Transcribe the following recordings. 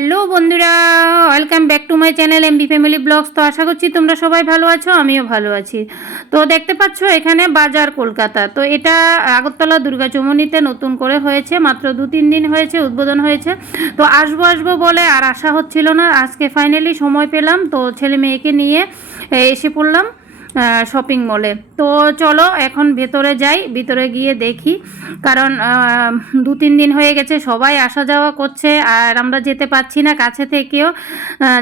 Hello বন্ধুরা welcome back to my channel MB family vlogs তো আশা করছি তোমরা সবাই ভালো আছো, আমিও ভালো আছি। তো দেখতে পাচ্ছ এখানে বাজার কলকাতা। তো এটা আগরতলা দুর্গা চৌমনিতে নতুন করে হয়েছে, মাত্র দু তিন দিন হয়েছে, উদ্বোধন হয়েছে। তো আসব আসব বলে আর আশা হচ্ছিল না। আজকে ফাইনালি সময় পেলাম, তো ছেলে মেয়েকে নিয়ে এসে পড়লাম। শপিং মলে তো চলো, এখন ভেতরে যাই, ভিতরে গিয়ে দেখি। কারণ দু তিন দিন হয়ে গেছে, সবাই আসা যাওয়া করছে, আর আমরা যেতে পারছি না কাছে থেকেও।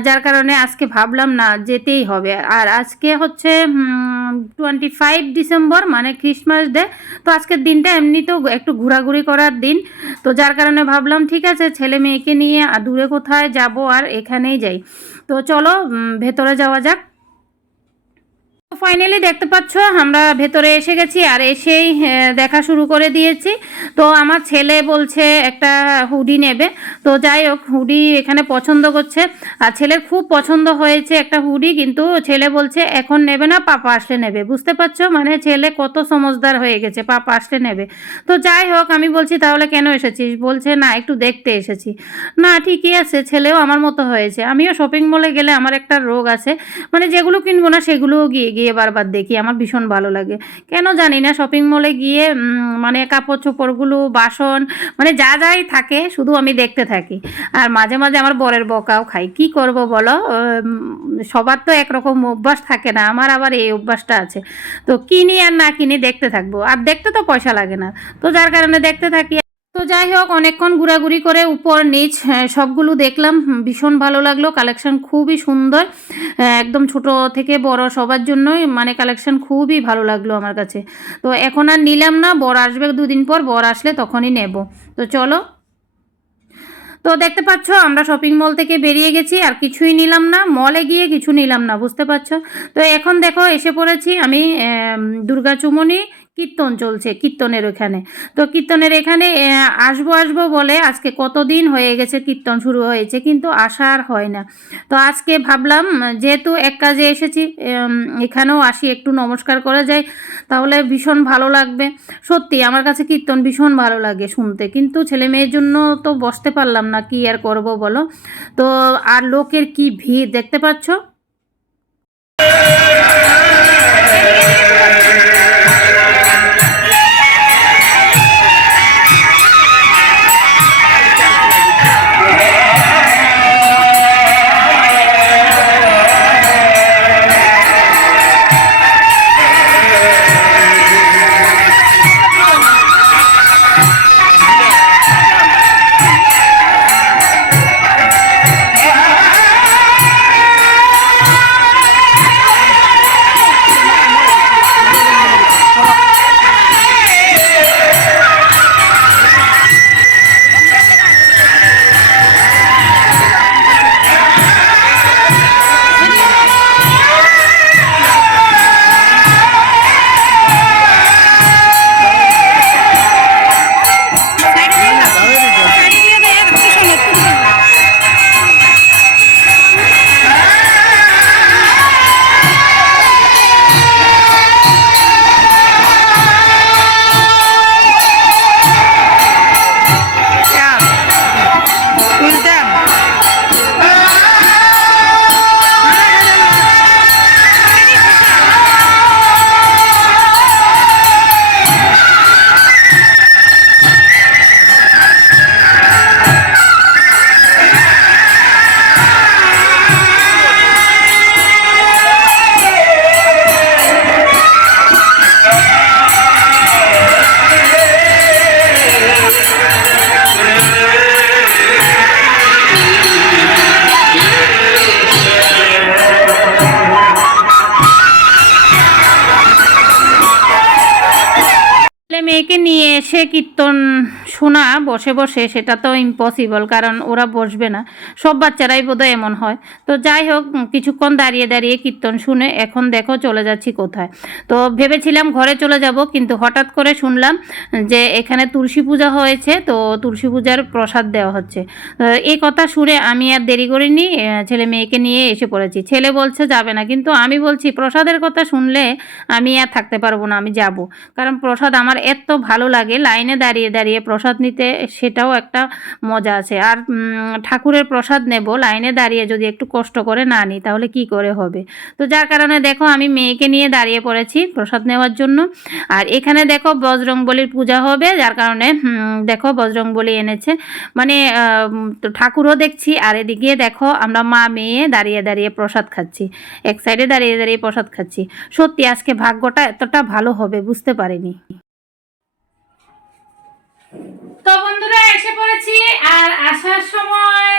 যার কারণে আজকে ভাবলাম না, যেতেই হবে। আর আজকে হচ্ছে টোয়েন্টি ফাইভ ডিসেম্বর মানে ক্রিসমাস ডে তো আজকের দিনটা এমনিতেও একটু ঘোরাঘুরি করার দিন। তো যার কারণে ভাবলাম, ঠিক আছে, ছেলে মেয়েকে নিয়ে আর দূরে কোথায় যাব, আর এখানেই যাই। তো চলো ভেতরে যাওয়া যাক। ফাইনালি দেখতে পাচ্ছ, আমরা ভেতরে এসে গেছি আর এসেই দেখা শুরু করে দিয়েছি। তো আমার ছেলে বলছে, একটা হুডি নেবে। তো যাই হোক, হুডি এখানে পছন্দ করছে। আর ছেলের খুব পছন্দ হয়েছে একটা হুডি, কিন্তু ছেলে বলছে, এখন নেবে না, পাপা আসলে নেবে। বুঝতে পারছ? মানে ছেলে কত সমজদার হয়ে গেছে, পাপা আসলে নেবে। তো যাই হোক, আমি বলছি, তাহলে কেন এসেছিস? বলছে, না, একটু দেখতে এসেছি। না, ঠিকই আছে, ছেলেও আমার মতো হয়েছে। আমিও শপিং মলে গেলে আমার একটা রোগ আছে। মানে যেগুলো কিনবো না, সেগুলোও গিয়ে গিয়ে বারবার দেখি, আমার ভীষণ ভালো লাগে। কেন জানি না শপিং মলে গিয়ে মানে কাপড় চোপড়গুলো, বাসন মানে যা যাই থাকে, শুধু আমি দেখতে থাকি। আর মাঝে মাঝে আমার বরের বকাও খাই। কি করব বলো? সবার তো একরকম অভ্যাস থাকে না, আমার আবার এই অভ্যাসটা আছে। তো কিনি আর না কিনি দেখতে থাকব। আর দেখতে তো পয়সা লাগে না। তো যার কারণে দেখতে থাকি। তো যাই হোক অনেকক্ষণ ঘোরাঘুরি করে উপর নিচ হ্যাঁ, সবগুলো দেখলাম। ভীষণ ভালো লাগল। কালেকশন খুবই সুন্দর। হ্যাঁ, একদম ছোট থেকে বড় সবার জন্যই মানে কালেকশন খুবই ভালো লাগল আমার কাছে। তো এখন আর নিলাম না বর আসবে দুদিন পর বর আসলে তখনই নেব। তো চলো। তো দেখতে পাচ্ছ আমরা শপিং মল থেকে বেরিয়ে গেছি আর কিছুই নিলাম না। মলে গিয়ে কিছু নিলাম না বুঝতে পারছ? তো এখন দেখো এসে পড়েছি আমি দুর্গা চুমনি কীর্তন চলছে, কীর্তনের ওখানে। তো কীর্তনের এখানে আসব আসব বলে আজকে কতদিন হয়ে গেছে কীর্তন শুরু হয়েছে কিন্তু আসা আর হয় না। তো আজকে ভাবলাম, যেহেতু এক কাজে এসেছি এখানেও আসি, একটু নমস্কার করে যাই তাহলে ভীষণ ভালো লাগবে। সত্যি আমার কাছে কীর্তন ভীষণ ভালো লাগে শুনতে, কিন্তু ছেলে মেয়ের জন্য তো বসতে পারলাম না, কি আর করব বলো? তো আর লোকের কি ভিড়, দেখতে পাচ্ছ? মেয়েকে নিয়ে এসে কীর্তন শোনা, বসে বসে সেটা তো ইম্পসিবল কারণ ওরা বসবে না। সব বাচ্চারাই বোধহয় এমন হয়। তো যাই হোক কিছুক্ষণ দাঁড়িয়ে দাঁড়িয়ে কীর্তন শুনে এখন দেখো চলে যাচ্ছি কোথায়। তো ভেবেছিলাম ঘরে চলে যাব, কিন্তু হঠাৎ করে শুনলাম যে এখানে তুলসী পূজা হয়েছে, তো তুলসী পূজার প্রসাদ দেওয়া হচ্ছে। এই কথা শুনে আমি আর দেরি করিনি ছেলে মেয়েকে নিয়ে এসে পড়েছি। ছেলে বলছে যাবে না, কিন্তু আমি বলছি প্রসাদের কথা শুনলে আমি আর থাকতে পারব না, আমি যাব। কারণ প্রসাদ আমার এত ভালো লাগে, লাইনে দাঁড়িয়ে দাঁড়িয়ে প্রসাদ প্রসাদ নিতে সেটাও একটা মজা আছে। আর ঠাকুরের প্রসাদ নেব, লাইনে দাঁড়িয়ে যদি একটু কষ্ট করে না নিই, তাহলে কি করে হবে? তো যার কারণে দেখো আমি মেয়েকে নিয়ে দাঁড়িয়ে পড়েছি প্রসাদ নেওয়ার জন্য। আর এখানে দেখো বজরংবলির পূজা হবে, যার কারণে দেখো বজরংবলি এনেছে। মানে ঠাকুরও দেখছি, আর এদিকে দেখো আমরা মা মেয়ে দাঁড়িয়ে দাঁড়িয়ে প্রসাদ খাচ্ছি। এক সাইডে দাঁড়িয়ে দাঁড়িয়ে প্রসাদ খাচ্ছি। সত্যি আজকে ভাগ্যটা এতটা ভালো হবে, বুঝতে পারিনি। তো বন্ধুরা, এসে পড়েছি। আর আসার সময়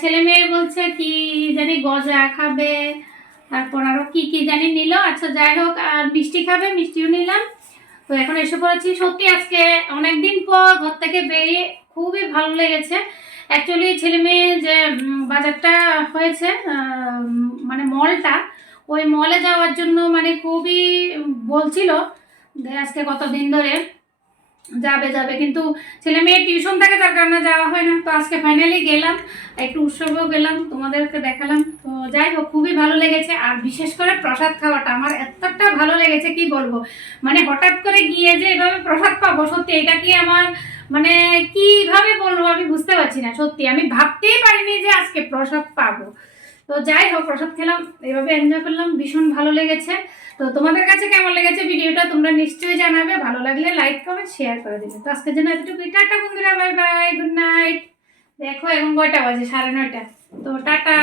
ছেলে মেয়ে বলছে, কি জানি গজা খাবে? তারপর আরও কি কি জানি নিল। আচ্ছা যাই হোক, আর মিষ্টি খাবে, মিষ্টিও নিলাম। তো এখন এসে পড়েছি। সত্যি আজকে অনেকদিন পর ঘর থেকে বেরিয়ে খুবই ভালো লেগেছে। অ্যাকচুয়ালি ছেলে মেয়ে যে বাজারটা হয়েছে মানে মলটা, ওই মলে যাওয়ার জন্য মানে খুবই বলছিল আজকে কতদিন ধরে যাবে যাবে। কিন্তু ছেলে মেয়ের টিউশন থাকে তার কারণে যাওয়া হয় না। তো আজকে ফাইনালি গেলাম, একটু উৎসবেও গেলাম, তোমাদেরকে দেখালাম। তো যাই হোক, খুবই ভালো লেগেছে। আর বিশেষ করে প্রসাদ খাওয়াটা, আমার এতটা ভালো লেগেছে, কি বলব? মানে হঠাৎ করে গিয়ে যে এভাবে প্রসাদ পাবো, সত্যি এটা কি আমার মানে কীভাবে বলব আমি বুঝতে পারছি না, সত্যি। আমি ভাবতেই পারিনি যে আজকে প্রসাদ পাবো। তো যাই হোক, প্রসাদ খেলাম, এভাবে এনজয় করলাম, ভীষণ ভালো লেগেছে। তো তোমাদের কাছে কেমন লেগেছে ভিডিওটা তোমরা নিশ্চয়ই জানাবে। ভালো লাগলে লাইক কমেন্ট শেয়ার করে দিবে। তো আজকের জন্য এতটুকু টাটা বন্ধুরা বাই বাই গুড নাইট দেখো এখন কয়টা বাজে? সাড়ে নয়টা। তো টাটা।